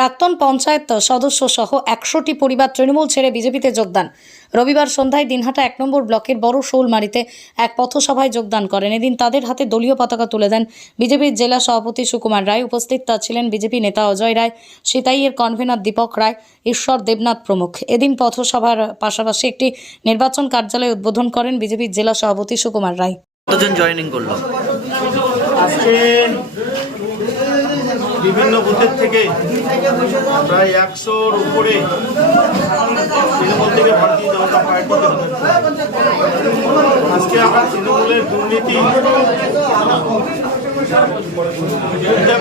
প্রাক্তন পঞ্চায়েত সদস্য সহ একশোটি পরিবার তৃণমূল ছেড়ে বিজেপিতে যোগদান রবিবার সন্ধ্যায় দিনহাটা এক নম্বর ব্লকের বড় শৌলমারিতে এক পথসভায় যোগদান করেন। এদিন তাদের হাতে দলীয় পতাকা তুলে দেন বিজেপির জেলা সভাপতি সুকুমার রায়। উপস্থিত তা ছিলেন বিজেপি নেতা অজয় রায় সিতাইয়ের কনভেনর দীপক রায় ঈশ্বর দেবনাথ প্রমুখ। এদিন পথসভার পাশাপাশি একটি নির্বাচন কার্যালয় উদ্বোধন করেন বিজেপির জেলা সভাপতি সুকুমার রায়। কতজন জয়েনিং করল? আজকে বিভিন্ন বুথের থেকে প্রায় একশোর উপরে তৃণমূল থেকে ভারতীয় জনতা পার্টি আজকে আমরা তৃণমূলের দুর্নীতি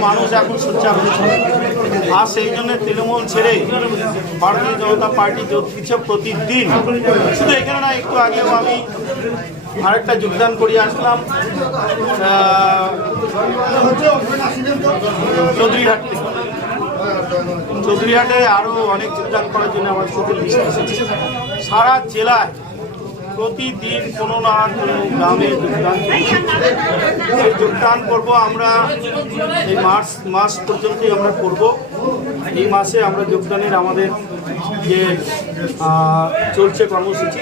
মানুষ এখন সোচ্চার হয়েছে। আর সেই জন্য তৃণমূল ছেড়ে ভারতীয় জনতা পার্টি যোগ দিচ্ছে প্রতিদিন, শুধু এখানে না একটু আগেও আমি আরেকটা যোগদান করিয়ে আসলাম। চৌধুরীহাট। চৌধুরীহাটে আরও অনেক যোগদান করার জন্য আমার সাথে এসেছে সারা জেলায় প্রতিদিন কোনো না কোনো গ্রামে যোগদান। এই যোগদান করব আমরা এই মার্চ, মাস পর্যন্তই আমরা করব এই মাসে আমরা যোগদানের আমাদের যে চলছে কর্মসূচি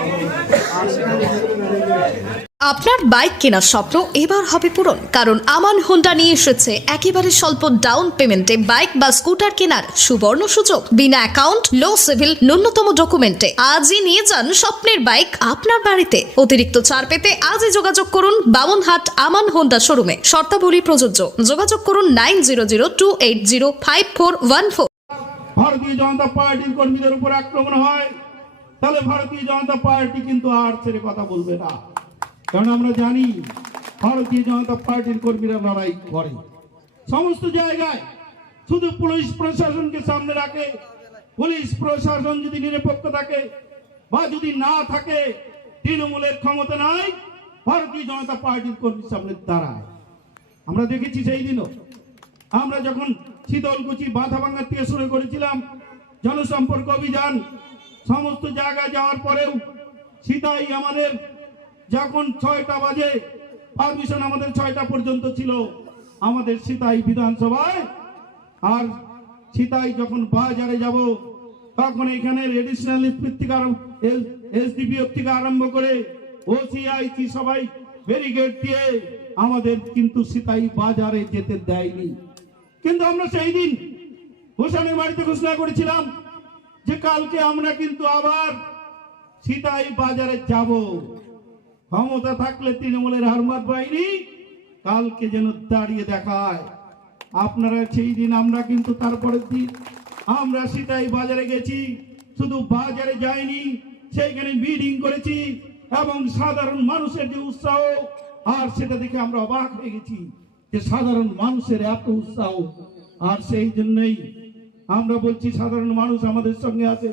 আপনার বাইক কেনার স্বপ্ন এবার হবে পূরণ, কারণ আমান হোন্ডা নিয়ে এসেছে একেবারে স্বল্প ডাউন পেমেন্টে বাইক বা স্কুটার কেনার সুবর্ণ সুযোগ। বিনা অ্যাকাউন্ট লো সিভিল ন্যূনতম ডকুমেন্টে আজই নিয়ে যান স্বপ্নের বাইক আপনার বাড়িতে। অতিরিক্ত ছাড় পেতে আজই যোগাযোগ করুন বামনহাট আমান হোন্ডা শোরুমে শর্তাবলী প্রযোজ্য। যোগাযোগ করুন nine zero zero two eight zero five four one four Bharatiya Janata পার্টির কর্মীদের উপর আক্রমণ হয়, তাহলে ভারতীয় জনতা পার্টি কিন্তু আর ছেড়ে কথা বলবে না। কারণ আমরা জানি ভারতীয় জনতা পার্টির কর্মীরা লড়াই করে। সমস্ত জায়গায় শুধু পুলিশ প্রশাসনকে সামনে রাখে, পুলিশ প্রশাসন যদি নিরপেক্ষ থাকে বা যদি না থাকে, তৃণমূলের ক্ষমতা নাই, ভারতীয় জনতা পার্টির কর্মীর সামনে দাঁড়ায়। আমরা দেখেছি সেই দিনও। আমরা যখন শীতলকুচি বাধা ভাঙ্গার থেকে শুরু করেছিলাম, জনসম্পর্ক অভিযান, সমস্ত জায়গায় যাওয়ার পরেও সীতাই আমাদের যখন ছয়টা বাজে পারমিশন আমাদের ছয়টা পর্যন্ত ছিল আমাদের সীতাই বিধানসভায়। আর সীতাই যখন বাজারে যাব, তখন এখানে এডিশনাল থেকে এসডিপিও থেকে আরম্ভ করে ওসিআইসি সবাই ব্যারিকেড দিয়ে আমাদের কিন্তু সীতাই বাজারে যেতে দেয়নি। কিন্তু আমরা সেই দিন হোসেনের বাড়িতে ঘোষণা করেছিলাম যে কালকে আমরা কিন্তু আবার সীতাই বাজারে যাব। ক্ষমতা থাকলে তৃণমূলের হারমাত বাহিনী কালকে যেন দাঁড়িয়ে দেখায়। আপনারা সেই দিন, আমরা কিন্তু তারপরের দিন, আমরা সীতাই বাজারে গেছি। শুধু বাজারে যাইনি, সেইখানে মিটিং করেছি এবং সাধারণ মানুষের যে উৎসাহ, আর সেটা দেখে আমরা অবাক হয়ে গেছি যে সাধারণ মানুষের এত উৎসাহ। আর সেই জন্যই আমরা বলছি, সাধারণ মানুষ আমাদের সঙ্গে আছে।